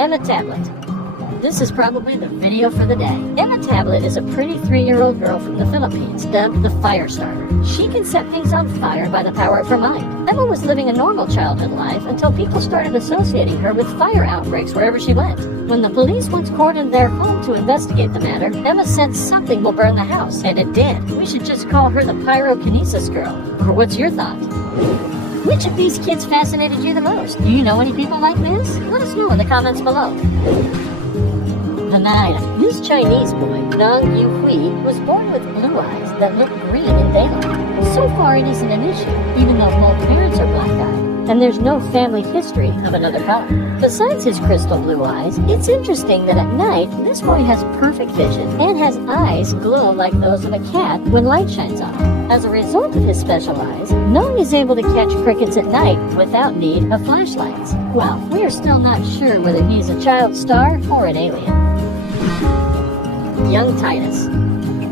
Emma Tablet. This is probably the video for the day. Emma Tablet is a pretty 3-year-old girl from the Philippines, dubbed the Firestarter. She can set things on fire by the power of her mind. Emma was living a normal childhood life until people started associating her with fire outbreaks wherever she went. When the police once cordoned their home to investigate the matter, Emma sensed something will burn the house, and it did. We should just call her the Pyrokinesis Girl. Or what's your thought? Which of these kids fascinated you the most? Do you know any people like this? Let us know in the comments below. Vanilla. This Chinese boy, Nong Yu Hui, was born with blue eyes that look green in daylight. So far it isn't an issue, even though both parents are black-eyed, and there's no family history of another color. Besides his crystal blue eyes, it's interesting that at night, this boy has perfect vision and has eyes glow like those of a cat when light shines on him. As a result of his special eyes, Nong is able to catch crickets at night without need of flashlights. Well, we are still not sure whether he's a child star or an alien. Young Titus.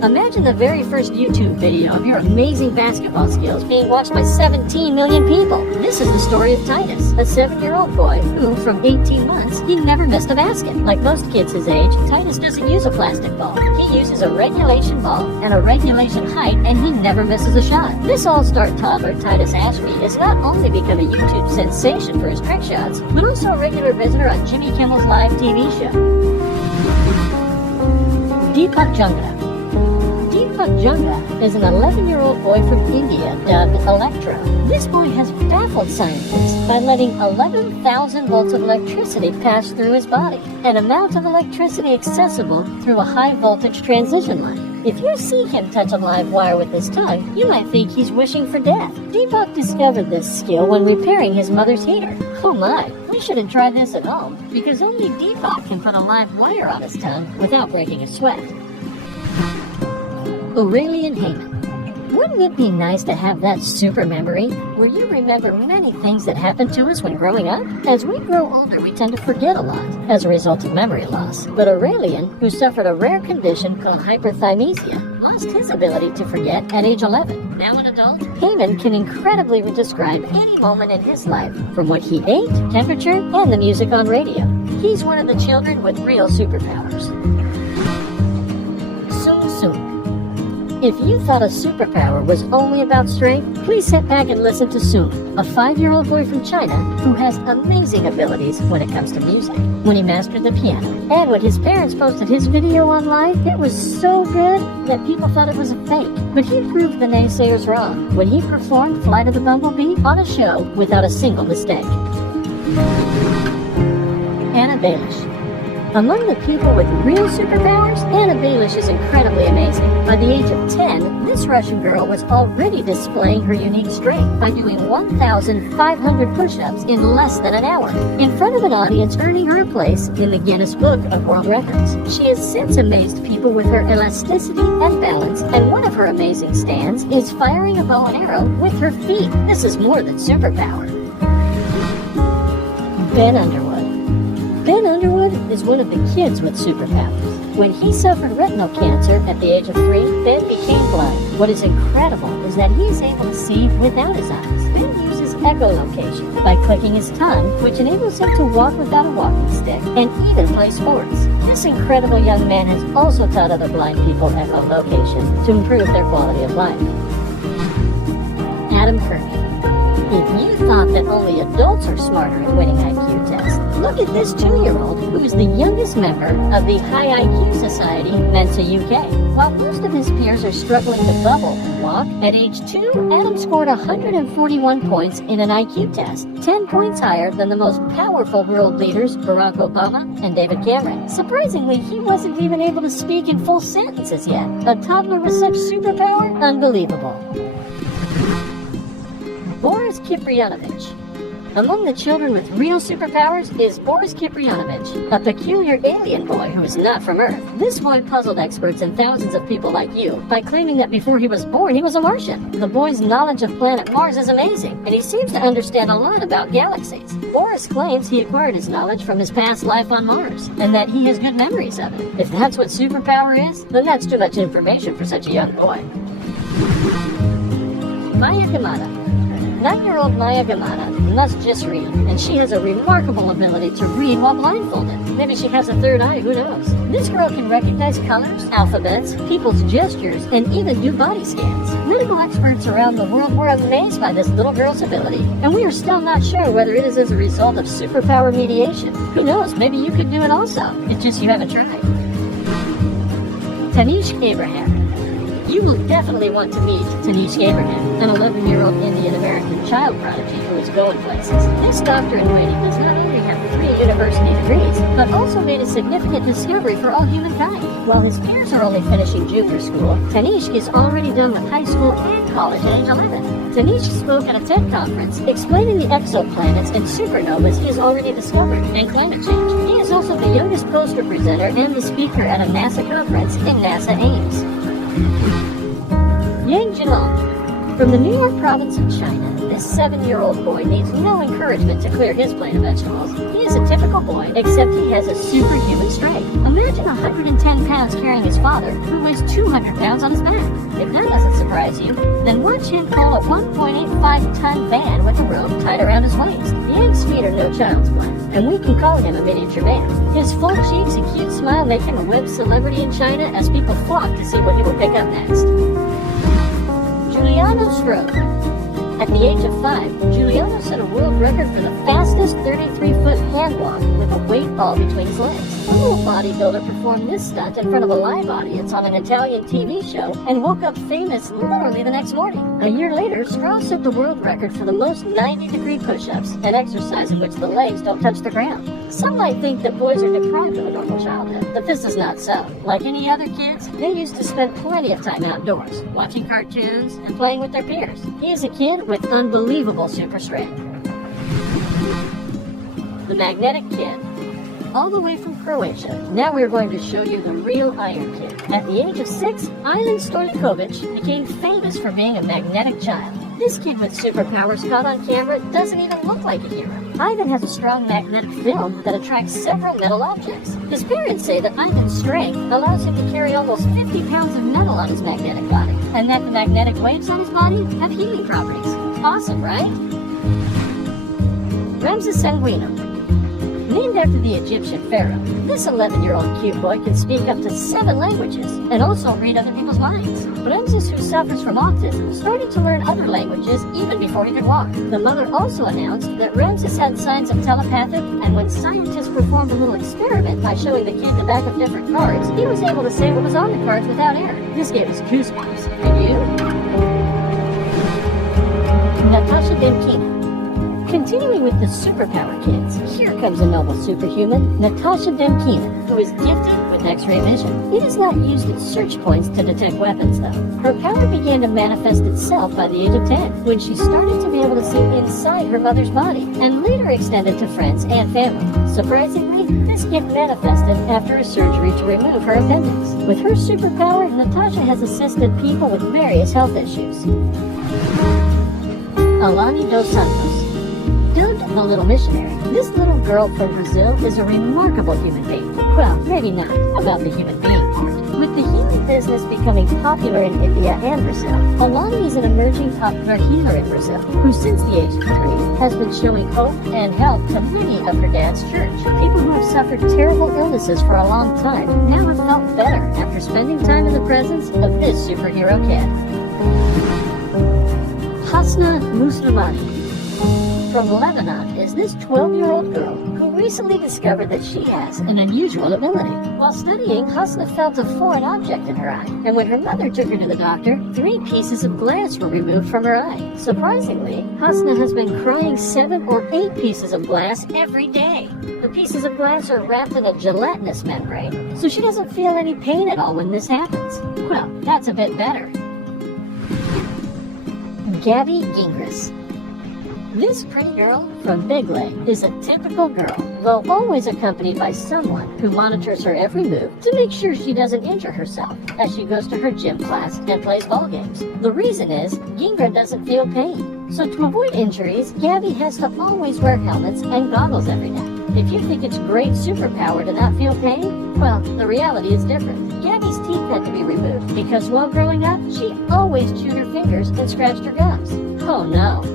Imagine the very first YouTube video of your amazing basketball skills being watched by 17 million people. This is the story of Titus, a 7-year-old boy who, from 18 months, he never missed a basket. Like most kids his age, Titus doesn't use a plastic ball. He uses a regulation ball and a regulation height, and he never misses a shot. This all-star toddler, Titus Ashby, has not only become a YouTube sensation for his trick shots, but also a regular visitor on Jimmy Kimmel's live TV show. Deepak Junga. Deepak Junga is an 11-year-old boy from India dubbed Electro. This boy has baffled scientists by letting 11,000 volts of electricity pass through his body, an amount of electricity accessible through a high-voltage transition line. If you see him touch a live wire with his tongue, you might think he's wishing for death. Deepak discovered this skill when repairing his mother's heater. Oh my, we shouldn't try this at home, because only Deepak can put a live wire on his tongue without breaking a sweat. Aurelian Heyman. Wouldn't it be nice to have that super memory, where you remember many things that happened to us when growing up? As we grow older, we tend to forget a lot, as a result of memory loss. But Aurelian, who suffered a rare condition called hyperthymesia, lost his ability to forget at age 11. Now an adult, Heyman can incredibly describe any moment in his life, from what he ate, temperature, and the music on radio. He's one of the children with real superpowers. If you thought a superpower was only about strength, please sit back and listen to Soon, a 5-year-old boy from China who has amazing abilities when it comes to music. When he mastered the piano, and when his parents posted his video online, it was so good that people thought it was a fake. But he proved the naysayers wrong when he performed Flight of the Bumblebee on a show without a single mistake. Anna Baelish. Among the people with real superpowers, Anna Baelish is incredibly amazing. By the age of 10, this Russian girl was already displaying her unique strength by doing 1,500 push-ups in less than an hour, in front of an audience, earning her a place in the Guinness Book of World Records. She has since amazed people with her elasticity and balance, and one of her amazing stands is firing a bow and arrow with her feet. This is more than superpower. Ben Underwood. Ben Underwood is one of the kids with superpowers. When he suffered retinal cancer at the age of 3, Ben became blind. What is incredible is that he is able to see without his eyes. Ben uses echolocation by clicking his tongue, which enables him to walk without a walking stick and even play sports. This incredible young man has also taught other blind people echolocation to improve their quality of life. Adam Kirby. If you thought that only adults are smarter at winning IQ tests, look at this 2-year-old who is the youngest member of the High IQ Society, Mensa UK. While most of his peers are struggling to bubble and walk, at age 2, Adam scored 141 points in an IQ test, 10 points higher than the most powerful world leaders, Barack Obama and David Cameron. Surprisingly, he wasn't even able to speak in full sentences yet. A toddler with such superpower? Unbelievable. Boris Kiprianovich. Among the children with real superpowers is Boris Kiprianovich, a peculiar alien boy who is not from Earth. This boy puzzled experts and thousands of people like you by claiming that before he was born, he was a Martian. The boy's knowledge of planet Mars is amazing, and he seems to understand a lot about galaxies. Boris claims he acquired his knowledge from his past life on Mars, and that he has good memories of it. If that's what superpower is, then that's too much information for such a young boy. Maya Kamada. 9-year-old Maya Gamana must just read, and she has a remarkable ability to read while blindfolded. Maybe she has a third eye, who knows? This girl can recognize colors, alphabets, people's gestures, and even do body scans. Medical experts around the world were amazed by this little girl's ability, and we are still not sure whether it is as a result of superpower mediation. Who knows, maybe you could do it also. It's just you haven't tried. Tanish Abraham. You will definitely want to meet Tanish Abraham, an 11-year-old Indian-American child prodigy who is going places. This doctor-in-waiting does not only have 3 university degrees, but also made a significant discovery for all humankind. While his peers are only finishing junior school, Tanish is already done with high school and college at age 11. Tanish spoke at a TED conference explaining the exoplanets and supernovas he has already discovered and climate change. He is also the youngest poster presenter and the speaker at a NASA conference in NASA Ames. Yang Jinong. From the New York province of China, this 7-year-old boy needs no encouragement to clear his plate of vegetables. He is a typical boy, except he has a superhuman strength. Imagine 110 pounds carrying his father, who weighs 200 pounds on his back. If that doesn't surprise you, then watch him pull a 1.85-ton van with a rope tied around his waist. Yang's feet are no child's play, and we can call him a miniature man. His full cheeks and cute smile make him a web celebrity in China as people flock to see what he will pick up next. Giuliano Stroke. At the age of 5, Giuliano set a world record for the fastest 33-foot hand walk with a weight ball between his legs. A little bodybuilder performed this stunt in front of a live audience on an Italian TV show and woke up famous literally the next morning. A year later, Stroh set the world record for the most 90-degree push-ups, an exercise in which the legs don't touch the ground. Some might think that boys are deprived of a normal childhood, but this is not so. Like any other kids, they used to spend plenty of time outdoors, watching cartoons and playing with their peers. He is a kid with unbelievable super strength. The Magnetic Kid. All the way from Croatia, now we're going to show you the real Iron Kid. At the age of 6, Ivan Stojkovic became famous for being a magnetic child. This kid with superpowers caught on camera doesn't even look like a hero. Ivan has a strong magnetic field that attracts several metal objects. His parents say that Ivan's strength allows him to carry almost 50 pounds of metal on his magnetic body, and that the magnetic waves on his body have healing properties. Awesome, right? Ramses Sanguinum. Named after the Egyptian pharaoh, this 11-year-old cute boy can speak up to 7 languages and also read other people's minds. Ramses, who suffers from autism, started to learn other languages even before he could walk. The mother also announced that Ramses had signs of telepathic, and when scientists performed a little experiment by showing the kid the back of different cards, he was able to say what was on the cards without error. This gave us goosebumps. And you? Natasha Demkina. Continuing with the superpower kids, here comes a noble superhuman, Natasha Demkina, who is gifted with X-ray vision. It is not used at search points to detect weapons, though. Her power began to manifest itself by the age of 10, when she started to be able to see inside her mother's body, and later extended to friends and family. Surprisingly, this gift manifested after a surgery to remove her appendix. With her superpower, Natasha has assisted people with various health issues. Alani dos Santos. Dubbed the Little Missionary, this little girl from Brazil is a remarkable human being. Well, maybe not about the human being part. With the healing business becoming popular in India and Brazil, Alani is an emerging popular healer in Brazil, who since the age of 3 has been showing hope and help to many of her dad's church. People who have suffered terrible illnesses for a long time now have felt better after spending time in the presence of this superhero kid. Hasna Muslimani. From Lebanon is this 12-year-old girl who recently discovered that she has an unusual ability. While studying, Hasna felt a foreign object in her eye, and when her mother took her to the doctor, 3 pieces of glass were removed from her eye. Surprisingly, Hasna has been crying 7 or 8 pieces of glass every day. The pieces of glass are wrapped in a gelatinous membrane, so she doesn't feel any pain at all when this happens. Well, that's a bit better. Gabby Gingras. This pretty girl from Big Leg is a typical girl, though always accompanied by someone who monitors her every move to make sure she doesn't injure herself as she goes to her gym class and plays ball games. The reason is, Gingra doesn't feel pain. So to avoid injuries, Gabby has to always wear helmets and goggles every day. If you think it's great superpower to not feel pain, well, the reality is different. Gabby's teeth had to be removed because while growing up, she always chewed her fingers and scratched her gums. Oh no.